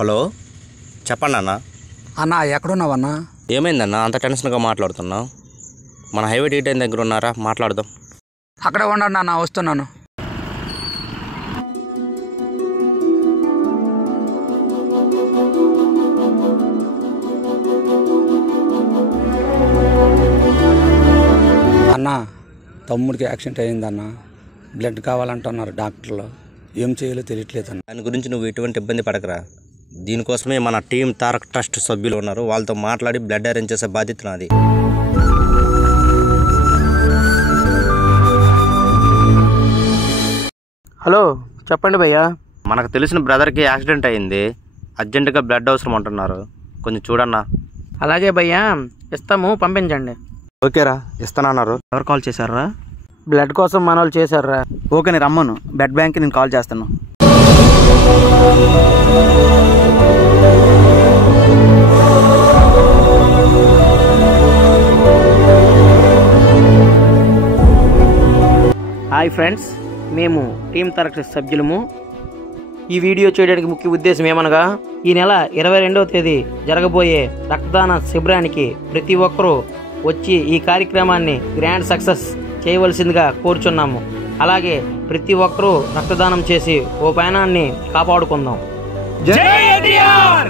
Hello చెప్పండి అన్న. అన్నా ఎక్కడున్నావన్నా? ఏమైందన్న అంత టెన్షన్గా మాట్లాడుతున్నావు? మన హైవే డీటెయిల్ దగ్గర ఉన్నారా, మాట్లాడదాం. అక్కడే ఉండండి అన్న, వస్తున్నాను. అన్నా తమ్ముడికి యాక్సిడెంట్ అయ్యిందన్న, బ్లడ్ కావాలంటున్నారు డాక్టర్లు. ఏం చేయాలో తెలియట్లేదు అన్న. దాని గురించి నువ్వు ఎటువంటి ఇబ్బంది పడకరా. దీనికోసమే మన టీం తారక్ ట్రస్ట్ సభ్యులు ఉన్నారు, వాళ్ళతో మాట్లాడి బ్లడ్ అరేంజ్ చేసే బాధ్యత నాది. హలో చెప్పండి భయ్యా. మనకు తెలిసిన బ్రదర్కి యాక్సిడెంట్ అయింది, అర్జెంటుగా బ్లడ్ అవసరం అంటున్నారు, కొంచెం చూడన్నా. అలాగే భయ్యా, ఇస్తాము, పంపించండి. ఓకేరా, ఇస్తానన్నారు. ఎవరు కాల్ చేశారా? బ్లడ్ కోసం మన వాళ్ళు చేశారా? ఓకే, నేను రమ్మను. బ్లడ్ బ్యాంక్కి నేను కాల్ చేస్తాను. హాయ్ ఫ్రెండ్స్, మేము టీం తారక్ సభ్యులము. ఈ వీడియో చేయడానికి ముఖ్య ఉద్దేశం ఏమనగా, ఈ నెల 22వ తేదీ జరగబోయే రక్తదాన శిబిరానికి ప్రతి ఒక్కరూ వచ్చి ఈ కార్యక్రమాన్ని గ్రాండ్ సక్సెస్ చేయవలసిందిగా కోరుచున్నాము. అలాగే ప్రతి ఒక్కరూ రక్తదానం చేసి ఓ పయనాన్ని కాపాడుకుందాం. జై ఎన్టీఆర్.